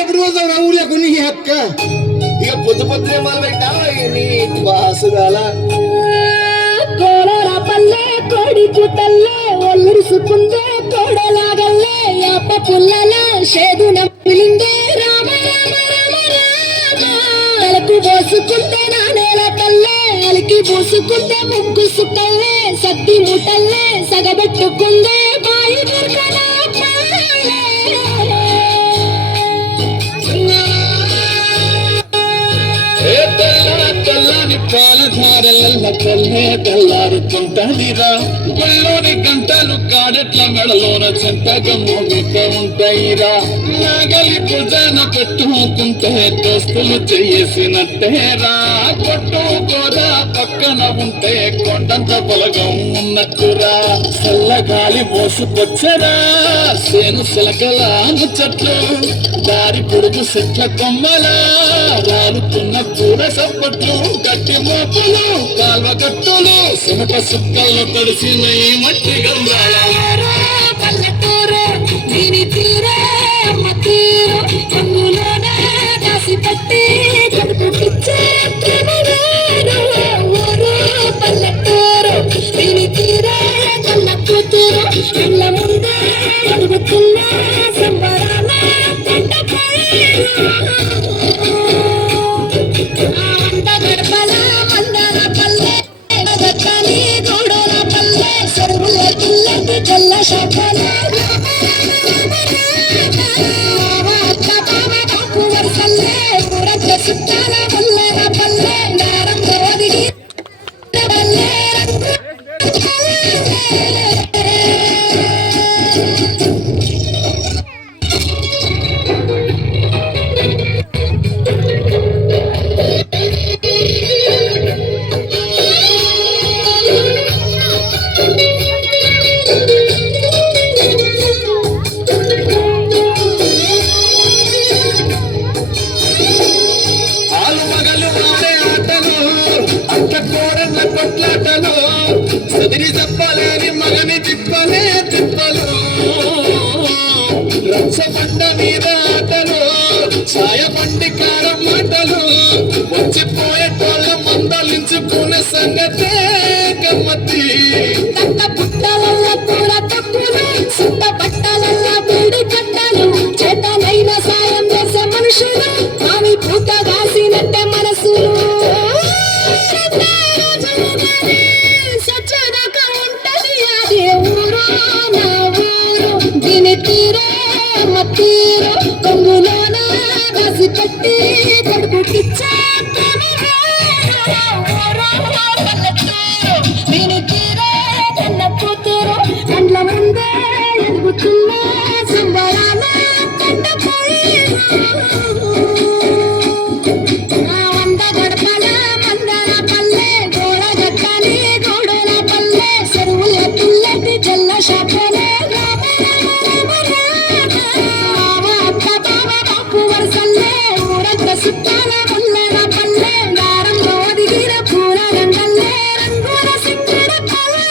ఎప్పుడు పోతావు ఊళ్ళో కొన్ని అక్క ఇక పొద్దు పొద్దునే మొదలు పెట్టా నీ వాసుగాల కోడల పల్లె కోడి కూతల్లే ఒల్లురుసుకుందే కోడలాగల్లే యాప పుల్లల షేదున పిలిందే రామ రామ రామ రామ తలకు పోసుకుంటే నానేల కల్లే అలికి పూసుకుంటే ముగ్గు సుక్కల్లే సద్ది ముటల్లే సగబెట్టుకుందే బాయి దొరకనా తెల్లని పాలధారల కల్లే తెల్లారుతుంటదిరా గొల్లోని గంటలు కాడెట్ల మెడలోన చెంతగా మోగిత ఉంటాయిరా నాగలి భుజాన పెట్టుకుంటే దోస్తులు చేసినట్టేరా కొట్టు గోదా పక్కన ఉంటే కొండంత బలగం ఉన్నట్టురా చల్లగాలి మోసుకొచ్చరా సేను సిలకల చెట్లు దారి పొడుగు చెట్ల కొమ్మలా రాలుతున్న కూర సప్పట్లు గట్టి మోపులు కాల్వ గట్టులు సిమట సుక్కల్లో తడిసిన ఈ మట్టి గంధాల పల్లెటూరు దీని తీరే అమ్మ తీరు రంగులోన దాసి పట్టి కడుపు పిచ్చే ఊరు పల్లెటూరు దీని తీరే కళ్ళ కూతురు కళ్ళ ముందే అడుగుతున్న సంబరాల గడపల మందర పల్లె గట్టని గూడల పల్లె చెరువుల పిల్లకి జల్ల శాఖల వరసల్లే పురచ్చ చుట్టాల ముల్లర పల్లె నారం గోదిగి పల్లె కొట్లాటలు సదిరి చెప్పలేని మగని తిప్పలే తిప్పలు రచ్చబండ మీద ఆటలు ఛాయబండి కారం మాటలు వచ్చిపోయేటోళ్ళ మందలించుకునే సంగతే గమ్మతి పుట్టలల్ల కూర తప్పులు సుట్ట పట్టలల్ల బీడి కట్టలు చేతనైన సాయం చేసే మనుషులు ఆమె పూత కాసినట్టే మనసులు సచ్చదాకా ఉంటది అది ఊరు నా ఊరు దీని తీరే అమ్మ తీరు కొంగులోన కాసి పట్టి కడుపుకిచ్చే దీని తీరే కన్న కూతురు కండ్ల ముందే ఎదుగుతున్న సంబరాల కండ వంద గడపల మందర పల్లె గోడ గట్టని గోడల పల్లె చెరువుల పిల్లటి జల్ల శాఖలే రామ రామ రామ రామ అత్త బావ బాపు వరసల్లే ఊరంత సుట్టాల ముల్లర పల్లె నారం గోదిగిర పూల గంగల్లే రంగుల సింగడ పల్లె